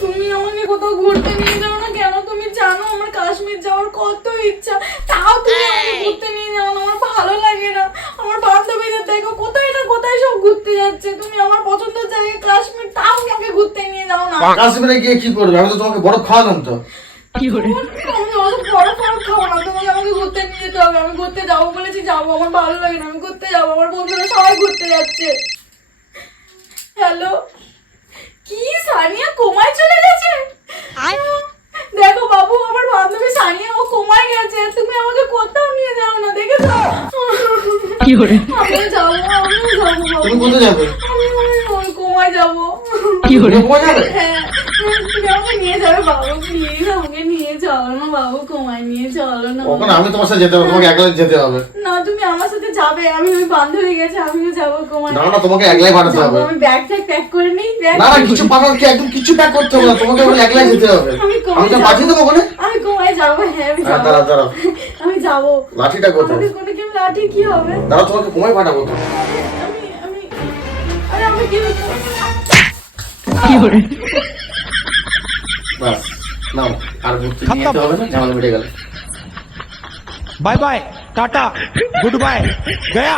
তুমি আমাকে কোথাও ঘুরতে নিয়ে যাও না কেন? তুমি জানো আমার কাশ্মীর যাওয়ার কত ইচ্ছা, তাও তুমি আমাকে ঘুরতে নিয়ে যাও না। আমার ভালো লাগে না। আমার বান্ধবীদের দেখো কোথায় না কোথায় সব ঘুরতে যাচ্ছে, তুমি আমার পছন্দের জায়গায় কাশ্মীর, তাও আমাকে ঘুরতে নিয়ে যাও না। কাশ্মীরে গিয়ে কি করবে? আমি তো তোমাকে বরফ খাওয়ালাম তো। আমি অত বড় খাবো না, তোমাকে আমাকে ঘুরতে নিয়ে যেতে হবে। আমি ঘুরতে যাবো বলেছি, যাবো। আমার ভালো লাগে না, আমি ঘুরতে যাবো। আমার বন্ধুরা সবাই ঘুরতে যাচ্ছে। হ্যালো, কি সানিয়া কোমায় চলে গেছে? দেখো বাবু, আমার বান্ধবী সানিয়া, ও কোমায় গেছে। তুমি আমাকে কোথাও নিয়ে যাও না, দেখেছো? আমিও যাবো, আমিও যাবো বাবু। তুমি কোথায় যাবে? আমি কোমায় যাবো। তুমি কোথায় যাবে? হ্যাঁ, তুমি আমাকে নিয়ে যাবে বাবু, প্লিজ আমাকে নিয়ে চলো না বাবু, কোমায় নিয়ে চলো না। ওখানে আমি তোমার সাথে যেতে হবে, তোমাকে একলাই যেতে হবে। না, তুমি আমার সাথে যাবে। আমি ওই বান্ধবী গেছে, আমিও যাবো কোমায়। না না, তোমাকে একলাই পাঠাতে যাবো, হবে। আমি ব্যাগ ট্যাগ প্যাক করে নিই। ব্যাগ না না, কিছু পাঠার কি, একদম কিছু প্যাক করতে হবে না, তোমাকে ওখানে একলাই যেতে হবে। আমি আমি তো যাবো। পাঠিয়ে দেবো ওখানে। আমি কোমায় যাবো। হ্যাঁ, আমি যাবো। দাঁড়াও দাঁড়াও, আমি যাবো। লাঠিটা কোথায়? আমাদের কোনো কি লাঠি কি হবে? দাঁড়াও, তোমাকে ঘুমাই পাঠাবো তো। আমি আমি আরে আমি কি বাস, নাও, আর ঘুরতে নিয়ে যেতে হবে না, ঝামেলা মিটে গেল। Bye bye tata goodbye गया।